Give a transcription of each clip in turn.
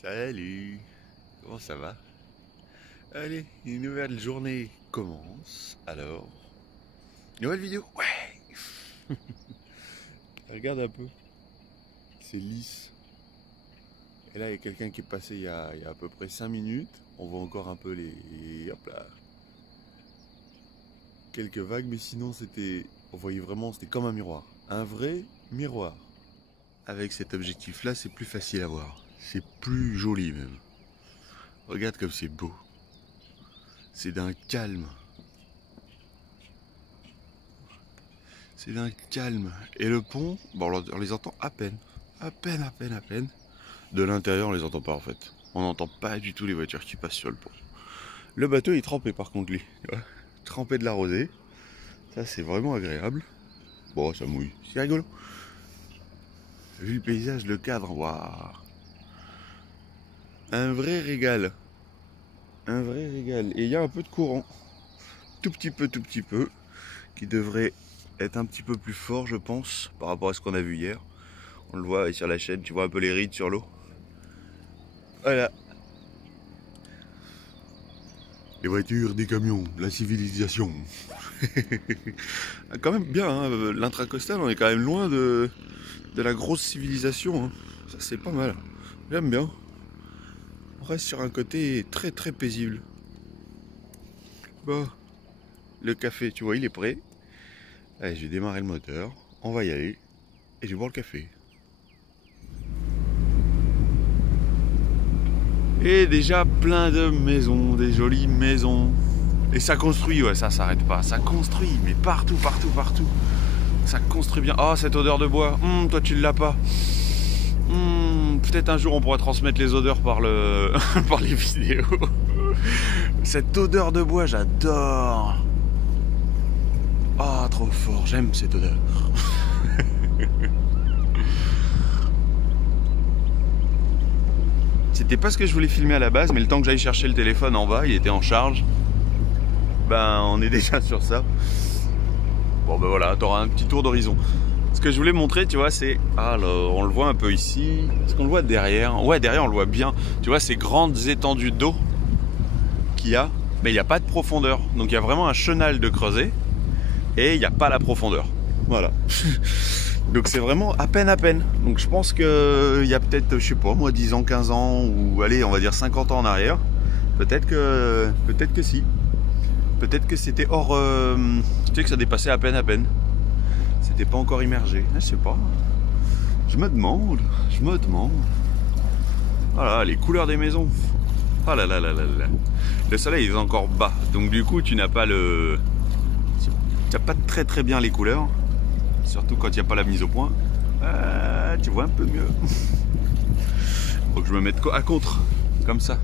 Salut, comment ça va? Allez, une nouvelle journée commence, alors... Nouvelle vidéo, ouais. Regarde un peu, c'est lisse. Et là, il y a quelqu'un qui est passé il y a à peu près 5 minutes. On voit encore un peu les... Hop là. Quelques vagues, mais sinon c'était... On voyait vraiment, c'était comme un miroir. Un vrai miroir. Avec cet objectif-là, c'est plus facile à voir. C'est plus joli même. Regarde comme c'est beau. C'est d'un calme. C'est d'un calme. Et le pont, bon, on les entend à peine. À peine, à peine, à peine. De l'intérieur, on les entend pas en fait. On n'entend pas du tout les voitures qui passent sur le pont. Le bateau est trempé par contre lui. Trempé de la rosée. Ça c'est vraiment agréable. Bon, ça mouille. C'est rigolo. Vu le paysage, le cadre, waouh. Un vrai régal. Un vrai régal. Et il y a un peu de courant. Tout petit peu. Qui devrait être un petit peu plus fort, je pense, par rapport à ce qu'on a vu hier. On le voit sur la chaîne, tu vois un peu les rides sur l'eau. Voilà. Les voitures, des camions, la civilisation. Quand même bien, hein, l'intracostal, on est quand même loin de la grosse civilisation. Hein. Ça c'est pas mal. J'aime bien. On reste sur un côté très très paisible. Bon, le café, tu vois, il est prêt. Allez, je vais démarrer le moteur. On va y aller. Et je vais boire le café. Et déjà plein de maisons, des jolies maisons. Et ça construit, ouais, ça s'arrête pas. Ça construit, mais partout. Ça construit bien. Oh, cette odeur de bois. Toi, tu l'as pas. Peut-être un jour, on pourra transmettre les odeurs par par les vidéos. Cette odeur de bois, j'adore. Ah, trop fort. J'aime cette odeur. C'était pas ce que je voulais filmer à la base, mais le temps que j'aille chercher le téléphone en bas, il était en charge. Ben, on est déjà sur ça. Bon, ben voilà, t'auras un petit tour d'horizon. Ce que je voulais montrer, tu vois, c'est... Alors, on le voit un peu ici. Est-ce qu'on le voit derrière? Ouais, derrière, on le voit bien. Tu vois, ces grandes étendues d'eau qu'il y a. Mais il n'y a pas de profondeur. Donc, il y a vraiment un chenal de creuset. Et il n'y a pas la profondeur. Voilà. Donc, c'est vraiment à peine. Donc, je pense qu'il y a peut-être, je sais pas, moi, 10 ans, 15 ans, ou allez, on va dire 50 ans en arrière. Peut-être que si. Peut-être que c'était hors... tu sais que ça dépassait à peine. C'était pas encore immergé. Je sais pas. Je me demande. Voilà, les couleurs des maisons. Oh là là. Le soleil est encore bas. Donc du coup, tu n'as pas le... Tu n'as pas très bien les couleurs. Surtout quand il n'y a pas la mise au point. Tu vois un peu mieux. Faut que je me mette à contre. Comme ça.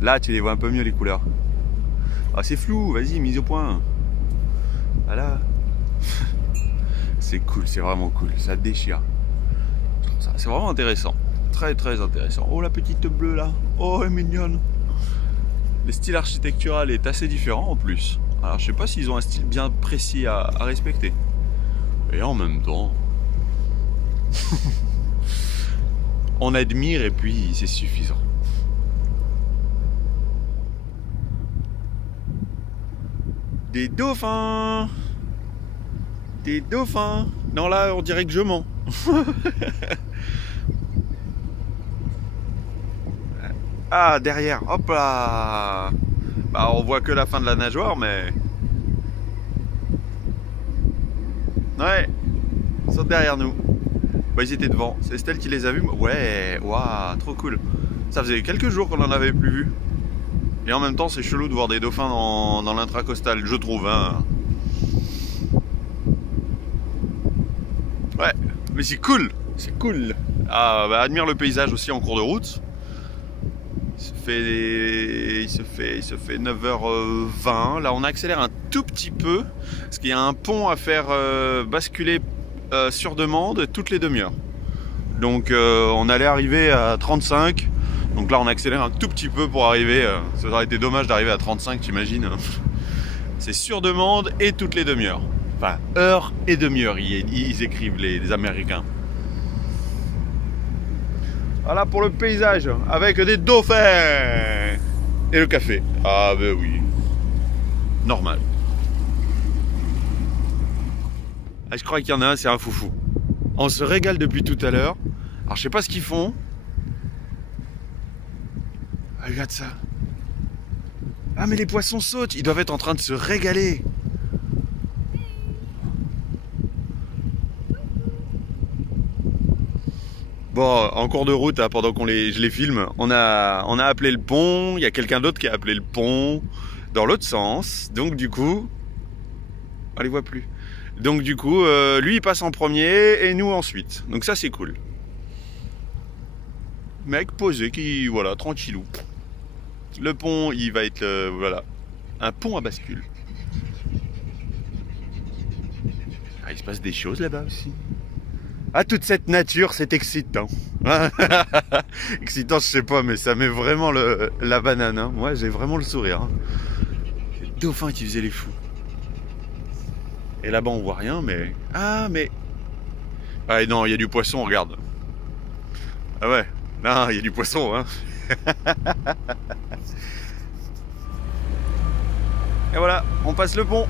Là, tu les vois un peu mieux les couleurs. Ah, c'est flou, vas-y, mise au point. Voilà. C'est cool, c'est vraiment cool, ça déchire. C'est vraiment intéressant. Très intéressant. Oh, la petite bleue là. Oh, elle est mignonne. Le style architectural est assez différent en plus. Alors, je sais pas s'ils ont un style bien précis à respecter. Et en même temps... on admire et puis c'est suffisant. Des dauphins. Non, là, on dirait que je mens. Ah, derrière. Hop là. Bah, on voit que la fin de la nageoire, mais... Ouais. Ils sont derrière nous. Bah, ils étaient devant. C'est Estelle qui les a vus. Ouais. Waouh, trop cool. Ça faisait quelques jours qu'on n'en avait plus vu. Et en même temps, c'est chelou de voir des dauphins dans l'intracostal, je trouve. Hein. Ouais, mais c'est cool. Ah, bah, admire le paysage aussi en cours de route. Il se fait 9h20. Là, on accélère un tout petit peu parce qu'il y a un pont à faire basculer sur demande toutes les demi-heures. Donc, on allait arriver à 35. Donc là, on accélère un tout petit peu pour arriver. Ça aurait été dommage d'arriver à 35, t'imagines. C'est sur demande et toutes les demi-heures. Enfin, heure et demi-heure, ils écrivent les Américains. Voilà pour le paysage, avec des dauphins. Et le café. Ah ben oui. Normal. Ah, je crois qu'il y en a un, c'est un foufou. On se régale depuis tout à l'heure. Alors je sais pas ce qu'ils font. Ah, regarde ça. Ah mais les poissons sautent, ils doivent être en train de se régaler. Bon, en cours de route, hein, pendant je les filme, on a appelé le pont, il y a quelqu'un d'autre qui a appelé le pont dans l'autre sens. Donc du coup, on les voit plus. Donc du coup, lui il passe en premier et nous ensuite. Donc ça c'est cool. Mec posé qui, voilà, tranquillou. Le pont, il va être, voilà, un pont à bascule. Ah, il se passe des choses là-bas aussi. Ah, toute cette nature, c'est excitant. Excitant, je sais pas, mais ça met vraiment la banane. Hein. Moi, j'ai vraiment le sourire. Hein. Les dauphins qui faisaient les fous. Et là-bas, on voit rien, mais... Ah, mais... Ah, non, il y a du poisson, regarde. Ah ouais, non, il y a du poisson, hein. Et voilà, on passe le pont.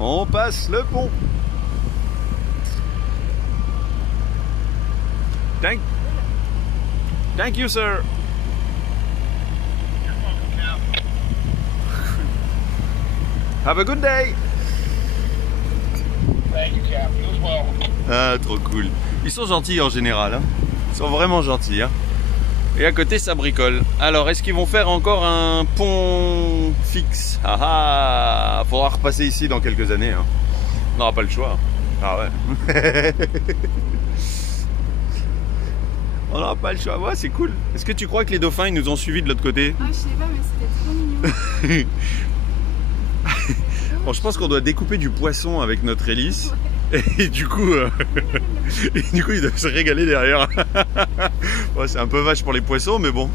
On passe le pont. Thank you, sir. Have a good day. Thank you, Cap. You as well. Ah, trop cool. Ils sont gentils en général. Hein. Ils sont vraiment gentils. Hein. Et à côté, ça bricole. Alors, est-ce qu'ils vont faire encore un pont fixe? Ah ah, faudra repasser ici dans quelques années. Hein. On n'aura pas le choix. Ah ouais. On n'aura pas le choix. Ouais, c'est cool. Est-ce que tu crois que les dauphins, ils nous ont suivis de l'autre côté? Ah, je sais pas, mais c'était trop mignon. Bon, je pense qu'on doit découper du poisson avec notre hélice. Ouais. Et du coup, ils doivent se régaler derrière. Ouais, c'est un peu vache pour les poissons, mais bon.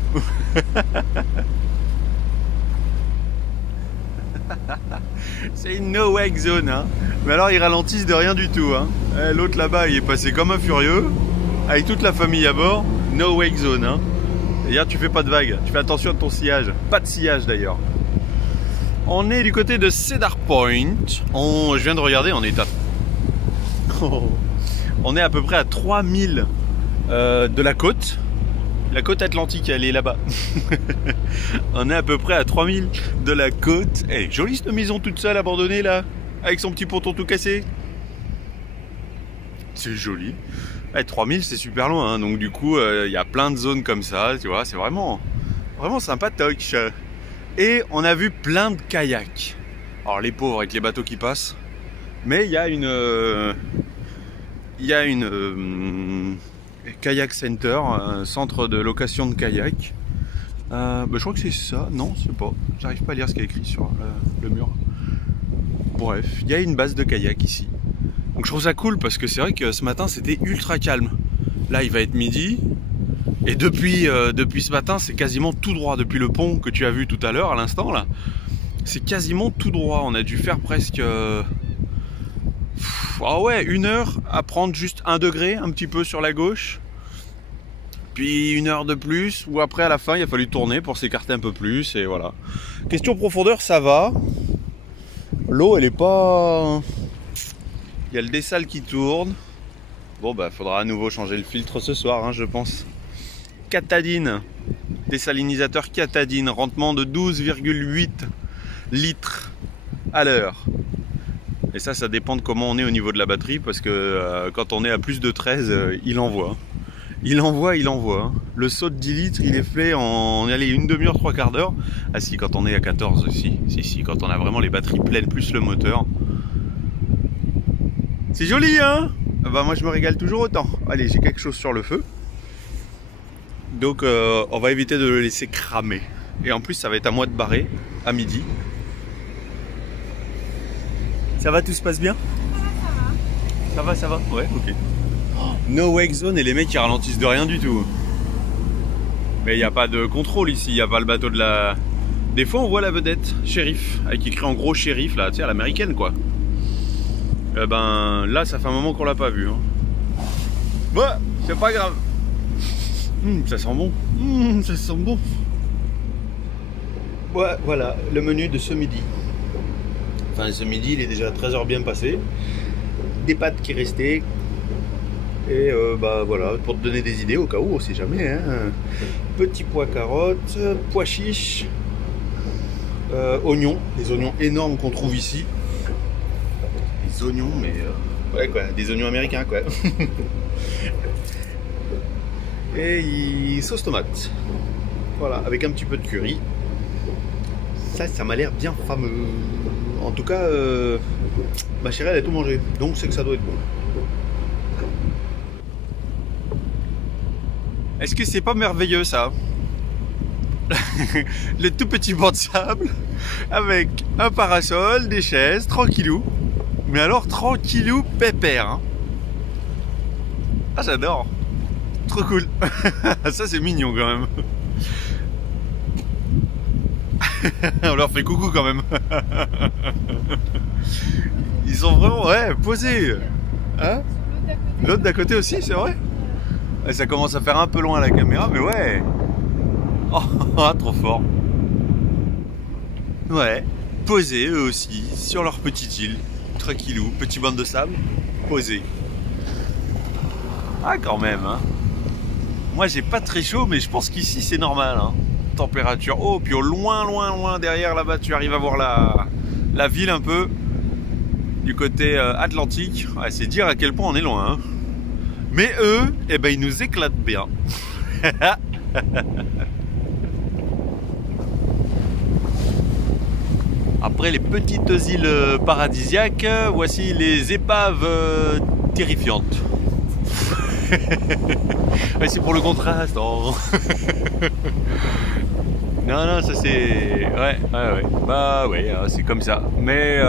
C'est une no-wake zone. Hein. Mais alors, ils ralentissent de rien du tout. Hein. L'autre là-bas, il est passé comme un furieux. Avec toute la famille à bord. No-wake zone. Hein. D'ailleurs, tu fais pas de vagues. Tu fais attention à ton sillage. Pas de sillage d'ailleurs. On est du côté de Cedar Point. Je viens de regarder, on est à... On est à peu près à 3000 de la côte. La côte atlantique, elle est là-bas. On est à peu près à 3000 de la côte. Eh, jolie cette maison toute seule abandonnée là, avec son petit ponton tout cassé. C'est joli. Eh, 3000 c'est super loin, hein. Donc du coup, il y a plein de zones comme ça, tu vois, c'est vraiment sympatoche. Et on a vu plein de kayaks. Alors les pauvres avec les bateaux qui passent. Mais il y a une kayak center, un centre de location de kayak. Je crois que c'est ça. Non, je sais pas. J'arrive pas à lire ce qu'il y a écrit sur le mur. Bref, il y a une base de kayak ici. Donc je trouve ça cool parce que c'est vrai que ce matin c'était ultra calme. Là il va être midi. Et depuis ce matin, c'est quasiment tout droit. Depuis le pont que tu as vu tout à l'heure, à l'instant, là, c'est quasiment tout droit. On a dû faire presque... Ah ouais, 1 heure à prendre juste 1 degré, un petit peu sur la gauche. Puis 1 heure de plus, ou après à la fin, il a fallu tourner pour s'écarter un peu plus, et voilà. Question profondeur, ça va. L'eau, elle est pas... Il y a le dessal qui tourne. Bon, bah, faudra à nouveau changer le filtre ce soir, hein, je pense. Catadine, désalinisateur Catadine, rendement de 12,8 litres à l'heure. Et ça dépend de comment on est au niveau de la batterie, parce que quand on est à plus de 13, il envoie. Il envoie. Le saut de 10 litres, il est fait en allez, 1 demi-heure, 3/4 d'heure. Ah si, quand on est à 14 aussi. Si, quand on a vraiment les batteries pleines, plus le moteur. C'est joli, hein? Bah moi je me régale toujours autant. Allez, j'ai quelque chose sur le feu. Donc on va éviter de le laisser cramer. Et en plus ça va être à moi de barrer à midi. Ça va, tout se passe bien? Ça va. Ouais, ok. Oh, no wake zone et les mecs ils ralentissent de rien du tout. Mais il n'y a pas de contrôle ici, il n'y a pas le bateau de la... Des fois on voit la vedette, shérif, avec écrit en gros shérif là, tu sais à l'américaine quoi. Ben là ça fait un moment qu'on l'a pas vu. Hein. Bon, c'est pas grave. Ça sent bon. Ça sent bon. Ouais, voilà le menu de ce midi. Enfin, ce midi, il est déjà 13h bien passé. Des pâtes qui restaient. Et bah voilà, pour te donner des idées au cas où, on sait jamais. Hein. Petits pois carottes, pois chiches, oignons, des oignons énormes qu'on trouve ici. Des oignons, mais ouais quoi, des oignons américains quoi. Et sauce tomate. Voilà, avec un petit peu de curry. Ça m'a l'air bien fameux. En tout cas, ma chérie elle a tout mangé, donc c'est que ça doit être bon. Est-ce que c'est pas merveilleux ça? Le tout petit banc de sable avec un parasol, des chaises, tranquillou. Mais alors tranquillou, pépère. Hein. Ah j'adore. Trop cool. Ça c'est mignon quand même. On leur fait coucou quand même. Ils sont vraiment posés. Hein? L'autre d'à côté aussi, c'est vrai? Et ça commence à faire un peu loin à la caméra, mais ouais. Oh, trop fort. Ouais, posés eux aussi, sur leur petite île. Tranquillou, petit banc de sable, posés. Ah, quand même, hein. Moi, j'ai pas très chaud, mais je pense qu'ici, c'est normal, hein. Température. Oh, puis au loin, derrière, là-bas, tu arrives à voir la ville un peu. Du côté Atlantique. Ouais, c'est dire à quel point on est loin, hein. Mais eux, eh ben, ils nous éclatent bien. Après les petites îles paradisiaques, voici les épaves terrifiantes. Ouais, c'est pour le contraste. Oh. Non, ça c'est... Ouais. Bah ouais, c'est comme ça. Mais...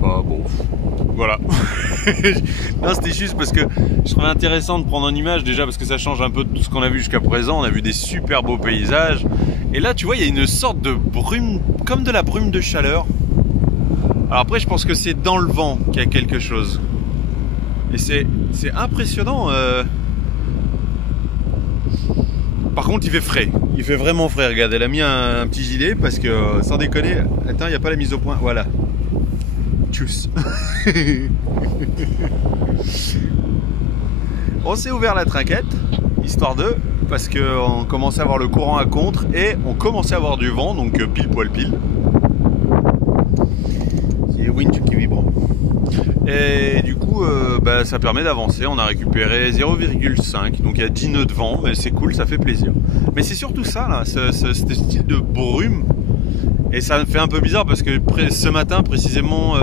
Bah bon... Voilà. Non, c'était juste parce que je trouvais intéressant de prendre une image déjà parce que ça change un peu de tout ce qu'on a vu jusqu'à présent. On a vu des super beaux paysages. Et là, tu vois, il y a une sorte de brume, comme de la brume de chaleur. Alors après, je pense que c'est dans le vent qu'il y a quelque chose. Et c'est impressionnant. Par contre, il fait frais. Il fait vraiment frais. Regarde, elle a mis un petit gilet parce que, sans déconner, attends, il n'y a pas la mise au point. Voilà. Tchuss. On s'est ouvert la trinquette, histoire de, parce qu'on commençait à avoir le courant à contre et on commençait à avoir du vent, donc pile poil pile. C'est winch qui vibre. Et du coup, bah, ça permet d'avancer. On a récupéré 0,5, donc il y a 10 nœuds de vent, mais c'est cool, ça fait plaisir. Mais c'est surtout ça, là, ce style de brume. Et ça me fait un peu bizarre parce que ce matin, précisément,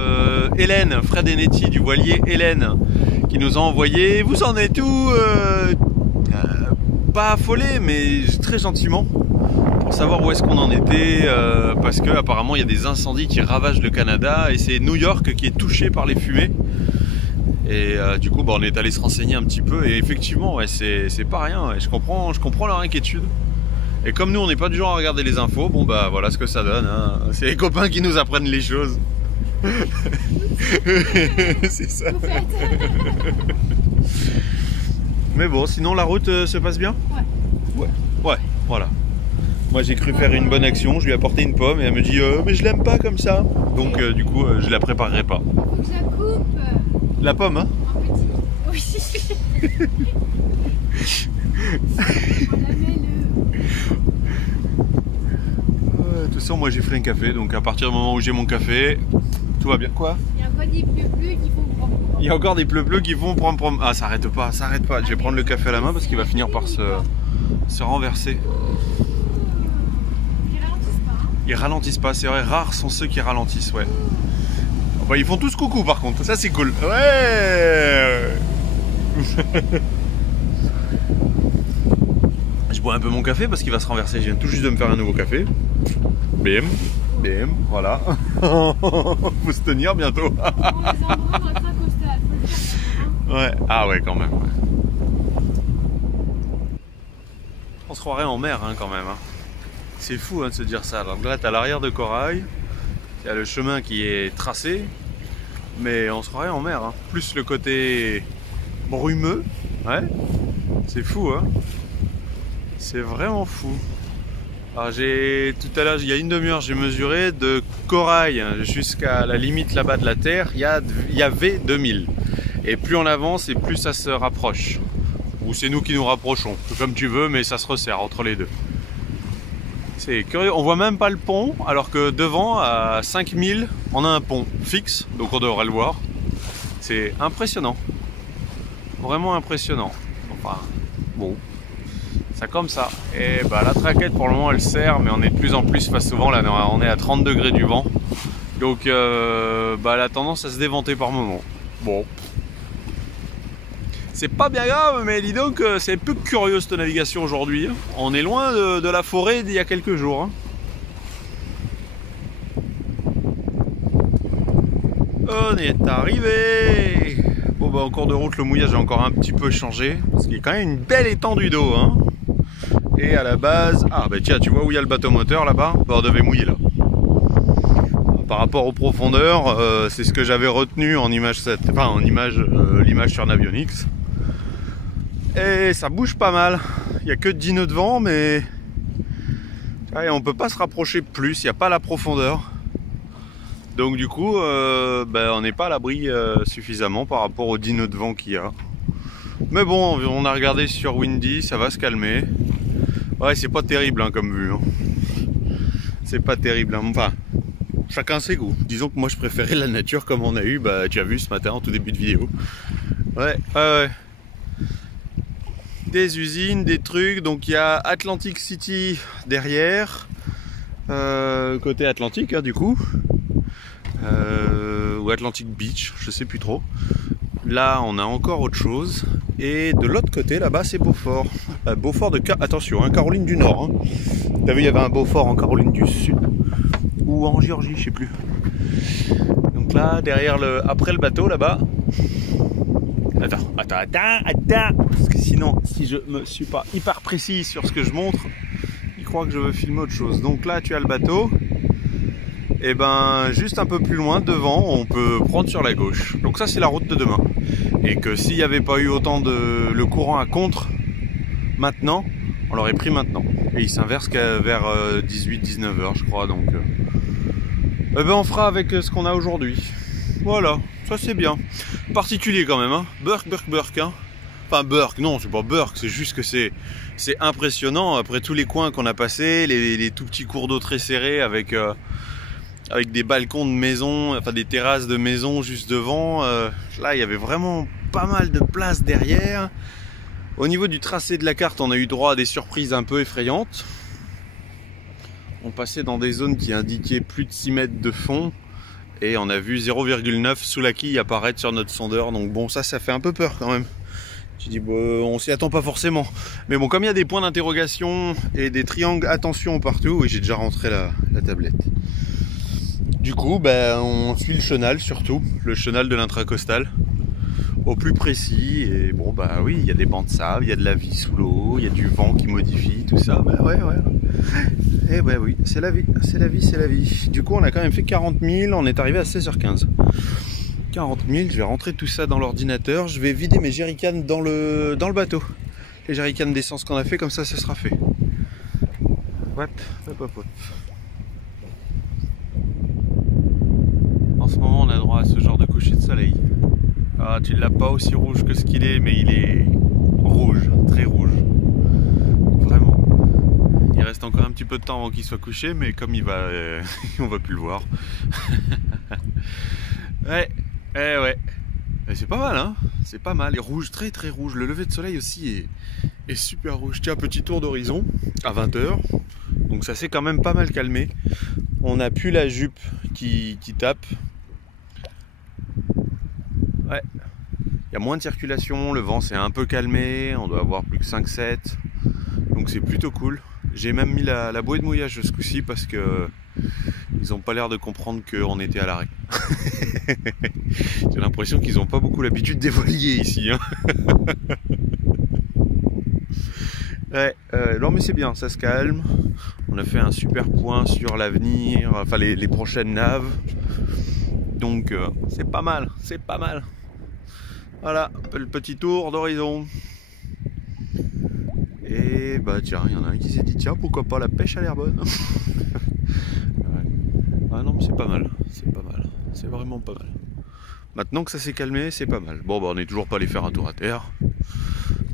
Hélène, Fred et Nettie du voilier Hélène, qui nous a envoyé, vous en êtes où pas affolé, mais très gentiment, pour savoir où est-ce qu'on en était, parce que apparemment il y a des incendies qui ravagent le Canada et c'est New York qui est touché par les fumées. Et du coup, bah, on est allé se renseigner un petit peu et effectivement, ouais, c'est pas rien. Ouais. Je comprends leur inquiétude. Et comme nous on n'est pas du genre à regarder les infos, bon bah voilà ce que ça donne, hein. C'est les copains qui nous apprennent les choses. C'est ça. Mais bon, sinon la route se passe bien? Ouais, voilà. Moi j'ai cru faire une bonne action, je lui ai apporté une pomme et elle me dit mais je l'aime pas comme ça. Donc du coup je la préparerai pas. Faut que je la coupe. La pomme, hein? En petit. Oui. On la met De toute façon, moi j'ai fait un café, donc à partir du moment où j'ai mon café, tout va bien. Quoi? Il y a encore des pleux qui vont prendre. Il y a encore des pleux qui vont prendre. Ah, ça arrête pas. Je vais prendre le café à la main parce qu'il va finir par se renverser. Ils ralentissent pas. Hein. Ils ralentissent pas, c'est vrai, rares sont ceux qui ralentissent, ouais. Enfin, ils font tous coucou par contre, ça c'est cool. Ouais. Je bois un peu mon café parce qu'il va se renverser. Je viens tout juste de me faire un nouveau café. Bim, voilà. Faut se tenir bientôt. On les embrouille dans le train postal, faut le faire. Ouais, ah ouais, quand même. Ouais. On se croirait en mer, hein, quand même. Hein. C'est fou hein, de se dire ça. Donc là, t'as l'arrière de Corail, il y a le chemin qui est tracé, mais on se croirait en mer. Hein. Plus le côté brumeux. Ouais, c'est fou, hein. C'est vraiment fou. Alors tout à l'heure, il y a une demi-heure, j'ai mesuré de Corail jusqu'à la limite là-bas de la Terre, il y avait 2000. Et plus on avance et plus ça se rapproche. Ou c'est nous qui nous rapprochons, comme tu veux, mais ça se resserre entre les deux. C'est curieux, on voit même pas le pont, alors que devant, à 5000, on a un pont fixe, donc on devrait le voir. C'est impressionnant. Vraiment impressionnant. Enfin, bon. Ça comme ça. Et bah la traquette pour le moment elle sert, mais on est de plus en plus face au vent. Là on est à 30 degrés du vent. Donc bah, elle a tendance à se déventer par moment. Bon. C'est pas bien grave, mais dis donc c'est un peu curieux cette navigation aujourd'hui. On est loin de la forêt d'il y a quelques jours. On est arrivé. Bon bah en cours de route le mouillage a encore un petit peu changé. Parce qu'il y a quand même une belle étendue d'eau. Hein. Et à la base... Ah bah tiens, tu vois où il y a le bateau moteur là-bas? Bah on devait mouiller là. Par rapport aux profondeurs, c'est ce que j'avais retenu en image 7. Enfin en image, l'image sur Navionics. Et ça bouge pas mal. Il n'y a que 10 nœuds de vent, mais... Ouais, on peut pas se rapprocher plus, il n'y a pas la profondeur. Donc du coup, bah, on n'est pas à l'abri suffisamment par rapport aux 10 nœuds de vent qu'il y a. Mais bon, on a regardé sur Windy, ça va se calmer. Ouais, c'est pas terrible hein, comme vue. Hein. C'est pas terrible. Hein. Enfin, chacun ses goûts. Disons que moi je préférais la nature comme on a eu, bah, tu as vu ce matin en tout début de vidéo. Ouais, ouais. Des usines, des trucs. Donc il y a Atlantic City derrière. Côté Atlantique, hein, du coup. Ou Atlantic Beach, je sais plus trop. Là, on a encore autre chose. Et de l'autre côté, là-bas, c'est Beaufort. Beaufort de... Attention, hein, Caroline du Nord. Hein. T'as vu, il y avait un Beaufort en Caroline du Sud. Ou en Géorgie, je sais plus. Donc là, derrière après le bateau, là-bas... Attends. Parce que sinon, si je me suis pas hyper précis sur ce que je montre, il croit que je veux filmer autre chose. Donc là, tu as le bateau. Et ben juste un peu plus loin devant on peut prendre sur la gauche. Donc ça c'est la route de demain. Et que s'il n'y avait pas eu autant de le courant à contre maintenant, on l'aurait pris maintenant. Et il s'inverse qu'à vers 18-19 h je crois. Donc ben on fera avec ce qu'on a aujourd'hui. Voilà, ça c'est bien. Particulier quand même, hein. Burk, hein. Enfin Burk, non c'est pas Burk, c'est juste que c'est impressionnant après tous les coins qu'on a passés, les tout petits cours d'eau très serrés avec des balcons de maison, enfin des terrasses de maison juste devant. Là, il y avait vraiment pas mal de place derrière. Au niveau du tracé de la carte, on a eu droit à des surprises un peu effrayantes. On passait dans des zones qui indiquaient plus de 6 mètres de fond. Et on a vu 0,9 sous la quille apparaître sur notre sondeur. Donc bon, ça fait un peu peur quand même. Tu dis, bon, on s'y attend pas forcément. Mais bon, comme il y a des points d'interrogation et des triangles attention partout, oui, j'ai déjà rentré la tablette. Du coup, ben, on suit le chenal surtout, le chenal de l'intracostal, au plus précis. Et bon, bah oui, il y a des bancs de sable, il y a de la vie sous l'eau, il y a du vent qui modifie tout ça. Ben ouais. Et ben oui, c'est la vie, c'est la vie, c'est la vie. Du coup, on a quand même fait 40 000, on est arrivé à 16 h 15. 40 000, je vais rentrer tout ça dans l'ordinateur, je vais vider mes jerrycans dans le bateau. Les jerrycans d'essence qu'on a fait, comme ça, ça sera fait. Hop. En ce moment, on a droit à ce genre de coucher de soleil. Ah, tu l'as pas aussi rouge que ce qu'il est, mais il est rouge, très rouge. Vraiment. Il reste encore un petit peu de temps avant qu'il soit couché, mais comme il va, on va plus le voir. Ouais. C'est pas mal, hein. C'est pas mal. Et rouge, très très rouge. Le lever de soleil aussi est super rouge. Tiens, petit tour d'horizon à 20 h. Donc ça s'est quand même pas mal calmé. On n'a plus la jupe qui tape. Ouais. Il y a moins de circulation, le vent s'est un peu calmé, on doit avoir plus que 5-7. Donc c'est plutôt cool. J'ai même mis la bouée de mouillage ce coup-ci parce que ils n'ont pas l'air de comprendre qu'on était à l'arrêt. J'ai l'impression qu'ils n'ont pas beaucoup l'habitude des voiliers ici. Hein. Ouais, non mais c'est bien, ça se calme. On a fait un super point sur l'avenir, enfin les prochaines naves. Donc c'est pas mal, c'est pas mal. Voilà, le petit tour d'horizon. Et bah tiens, il y en a un qui s'est dit tiens, pourquoi pas, la pêche a l'air bonne. Ouais. Ah non mais c'est pas mal, c'est vraiment pas mal. Maintenant que ça s'est calmé, c'est pas mal. Bon bah on n'est toujours pas allé faire un tour à terre.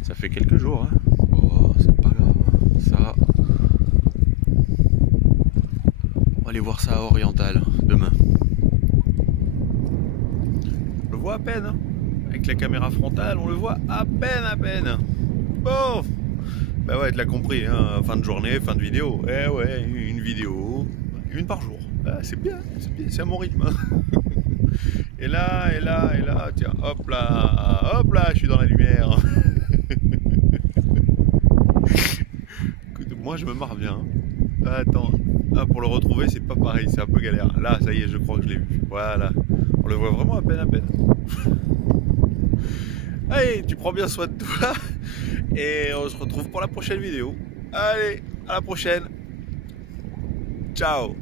Ça fait quelques jours, hein. Oh, c'est pas grave, ça. On va aller voir ça à Oriental demain. On le voit à peine, hein. Avec la caméra frontale, on le voit à peine, à peine. Bon, bah ouais, tu l'as compris, hein. Fin de journée, fin de vidéo. Eh ouais, une vidéo, une par jour. Ah, c'est bien, c'est à mon rythme. Et là, tiens, hop là, je suis dans la lumière. Écoute, moi je me marre bien. Attends, ah, pour le retrouver, c'est pas pareil, c'est un peu galère. Là, ça y est, je crois que je l'ai vu. Voilà, on le voit vraiment à peine, Allez, tu prends bien soin de toi. Et on se retrouve pour la prochaine vidéo. Allez, à la prochaine. Ciao.